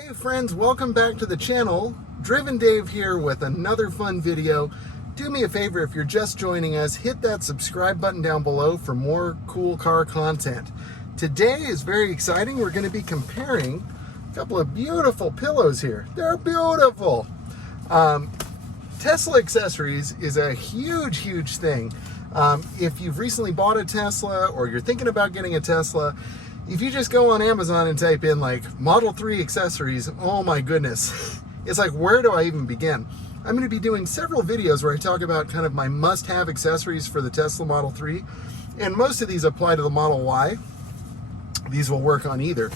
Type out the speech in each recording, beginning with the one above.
Hey friends, welcome back to the channel. Driven Dave here with another fun video. Do me a favor, if you're just joining us, hit that subscribe button down below for more cool car content. Today is very exciting. We're going to be comparing a couple of beautiful pillows here. They're beautiful. Tesla accessories is a huge thing. If you've recently bought a Tesla or you're thinking about getting a Tesla, if you just go on Amazon and type in like Model 3 accessories, oh my goodness, it's like, where do I even begin? I'm going to be doing several videos where I talk about kind of my must-have accessories for the Tesla Model 3, and most of these apply to the Model Y. These will work on either.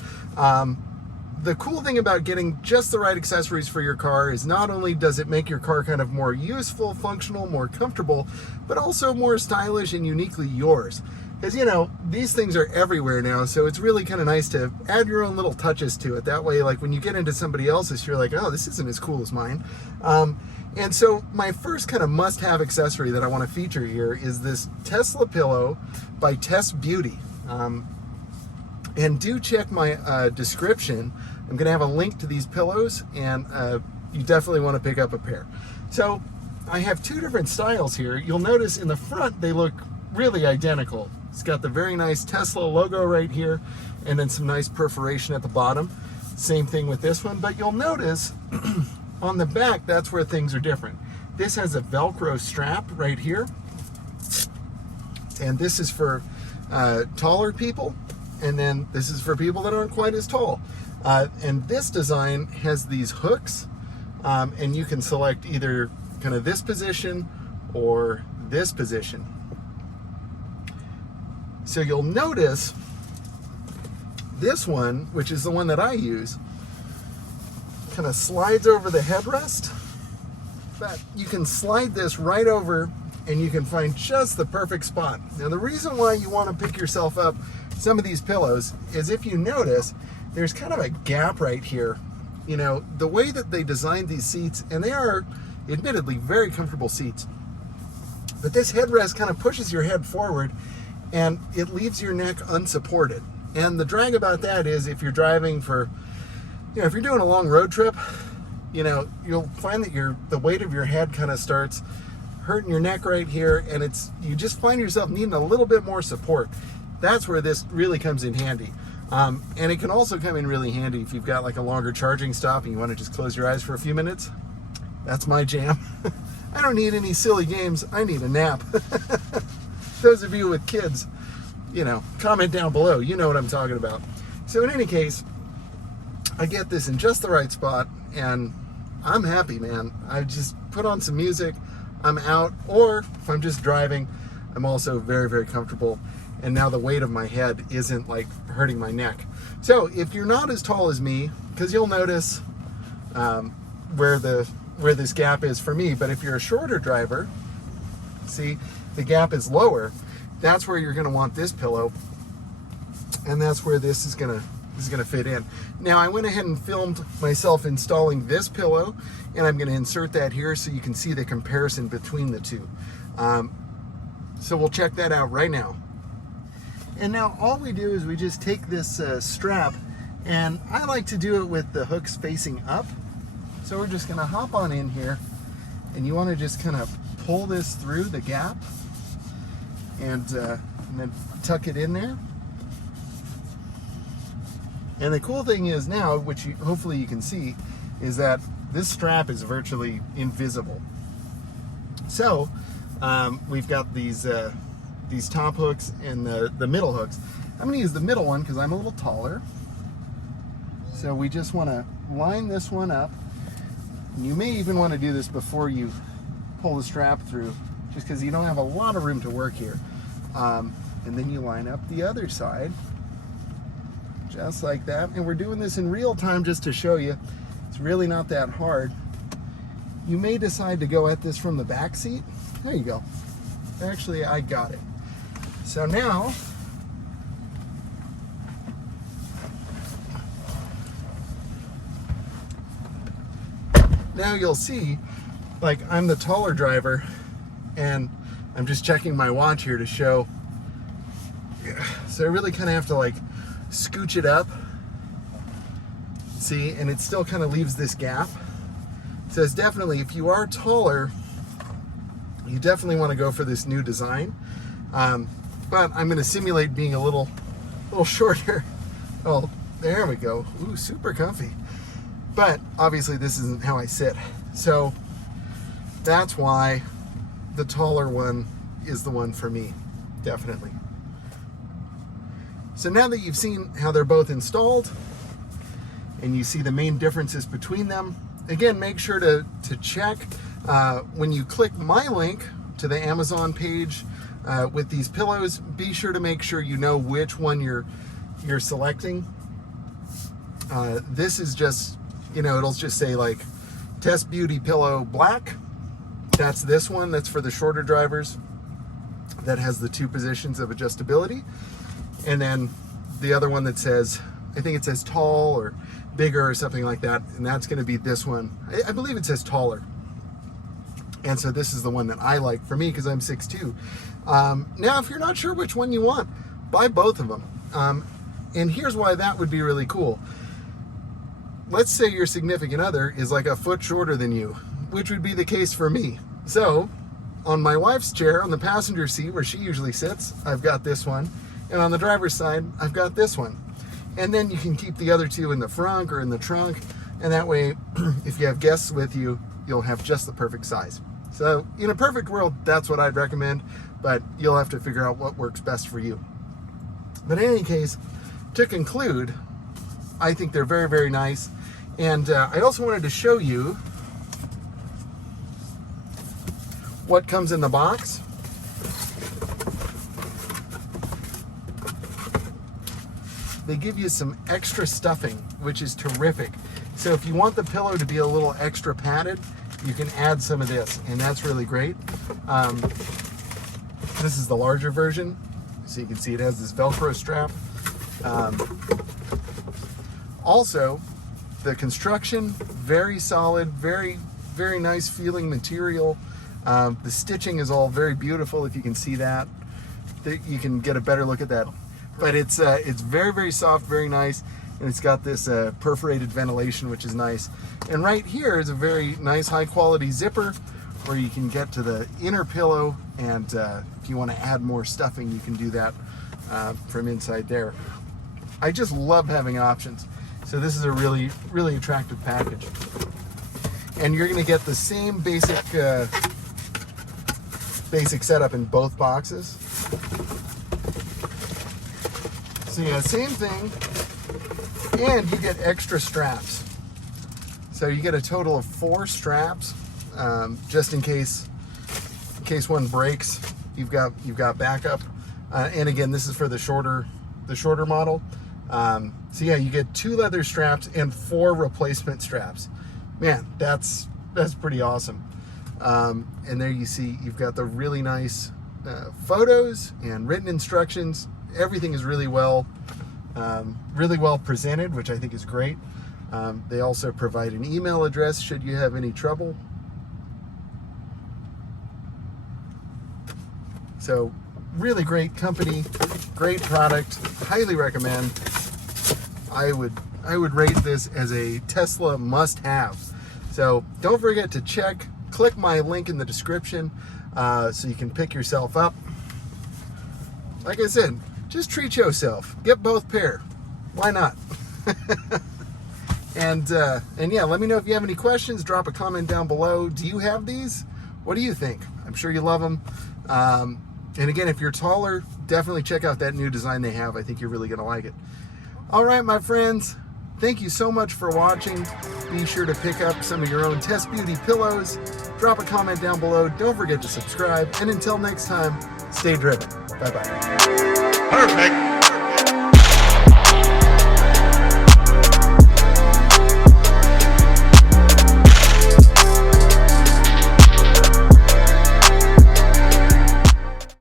The cool thing about getting just the right accessories for your car is not only does it make your car kind of more useful, functional, more comfortable, but also more stylish and uniquely yours. Because, you know, these things are everywhere now, so it's really kind of nice to add your own little touches to it. That way, like, when you get into somebody else's, you're like, oh, this isn't as cool as mine. And so my first kind of must-have accessory that I want to feature here is this Tesla pillow by TESBEAUTY. And do check my description. I'm going to have a link to these pillows, and you definitely want to pick up a pair. So I have two different styles here. You'll notice in the front they look really identical. It's got the very nice Tesla logo right here, and then some nice perforation at the bottom. Same thing with this one, but you'll notice on the back, that's where things are different. This has a Velcro strap right here, and this is for taller people, and then this is for people that aren't quite as tall. And this design has these hooks, and you can select either kind of this position or this position. So you'll notice this one, which is the one that I use, kind of slides over the headrest, but you can slide this right over and you can find just the perfect spot. Now the reason why you want to pick yourself up some of these pillows is, if you notice, there's kind of a gap right here. You know, the way that they designed these seats, and they are admittedly very comfortable seats, but this headrest kind of pushes your head forward and it leaves your neck unsupported. And the drag about that is, if you're driving for, you know, if you're doing a long road trip, you know, you'll find that the weight of your head kind of starts hurting your neck right here, and you just find yourself needing a little bit more support. That's where this really comes in handy. And it can also come in really handy if you've got like a longer charging stop and you want to just close your eyes for a few minutes. That's my jam. I don't need any silly games. I need a nap. Those of you with kids, you know, comment down below. You know what I'm talking about. So in any case, I get this in just the right spot, and I'm happy, man. I just put on some music, I'm out, or if I'm just driving, I'm also very comfortable. And now the weight of my head isn't like hurting my neck. So if you're not as tall as me, because you'll notice where this gap is for me, but if you're a shorter driver, see, the gap is lower. That's where you're going to want this pillow, and that's where this is going to fit in. Now I went ahead and filmed myself installing this pillow, and I'm going to insert that here so you can see the comparison between the two. So we'll check that out right now. And now all we do is we just take this strap, and I like to do it with the hooks facing up. So we're just going to hop on in here, and you want to just kind of pull this through the gap, and then tuck it in there. And the cool thing is now, which hopefully you can see, is that this strap is virtually invisible. So we've got these top hooks and the middle hooks. I'm going to use the middle one because I'm a little taller. So we just want to line this one up. And you may even want to do this before you pull the strap through, just because you don't have a lot of room to work here. And then you line up the other side, just like that. And we're doing this in real time just to show you. It's really not that hard. You may decide to go at this from the back seat. There you go. Actually, I got it. So now, you'll see, like, I'm the taller driver, and I'm just checking my watch here to show. So I really kind of have to like scooch it up. See, and it still kind of leaves this gap. So it's definitely, if you are taller, you definitely want to go for this new design. But I'm going to simulate being a little shorter. Oh, there we go. Ooh, super comfy. But obviously this isn't how I sit. So that's why the taller one is the one for me, definitely. So now that you've seen how they're both installed and you see the main differences between them, again, make sure to check when you click my link to the Amazon page with these pillows, be sure to make sure you know which one you're selecting. This is just, it'll just say like TESBEAUTY Pillow Black. That's this one. That's for the shorter drivers. That has the 2 positions of adjustability. And then the other one that says, I think it says tall or bigger or something like that. And that's going to be this one. I believe it says taller. And so this is the one that I like for me because I'm 6'2". Now, if you're not sure which one you want, buy both of them. And here's why that would be really cool. Let's say your significant other is like a foot shorter than you, which would be the case for me. So on my wife's chair on the passenger seat where she usually sits, I've got this one. And on the driver's side, I've got this one. And then you can keep the other 2 in the front or in the trunk. And that way, if you have guests with you, you'll have just the perfect size. So in a perfect world, that's what I'd recommend, but you'll have to figure out what works best for you. But in any case, to conclude, I think they're very, very nice. And I also wanted to show you what comes in the box. They give you some extra stuffing, which is terrific. So if you want the pillow to be a little extra padded, you can add some of this, and that's really great. This is the larger version. So you can see it has this Velcro strap. Also, the construction, very solid, very, very nice feeling material. The stitching is all very beautiful, if you can see that. You can get a better look at that. But it's very, very soft, very nice, and it's got this perforated ventilation, which is nice. And right here is a very nice, high-quality zipper where you can get to the inner pillow, and if you want to add more stuffing, you can do that from inside there. I just love having options. So this is a really, really attractive package. And you're going to get the same basic setup in both boxes. So yeah, same thing, and you get extra straps. So you get a total of 4 straps, just in case one breaks. You've got backup. And again, this is for the shorter model. So yeah, you get 2 leather straps and 4 replacement straps. Man, that's pretty awesome. And there you see you've got the really nice photos and written instructions. Everything is really well presented, which I think is great. They also provide an email address should you have any trouble. So really great company, great product, highly recommend. I would rate this as a Tesla must-have. So don't forget to click my link in the description so you can pick yourself up. Like I said, just treat yourself. Get both pair. Why not? And yeah, let me know if you have any questions. Drop a comment down below. Do you have these? What do you think? I'm sure you love them. And again, if you're taller, definitely check out that new design they have. I think you're really going to like it. All right, my friends. Thank you so much for watching. Be sure to pick up some of your own TESBEAUTY pillows. Drop a comment down below. Don't forget to subscribe. And until next time, stay driven. Bye-bye. Perfect.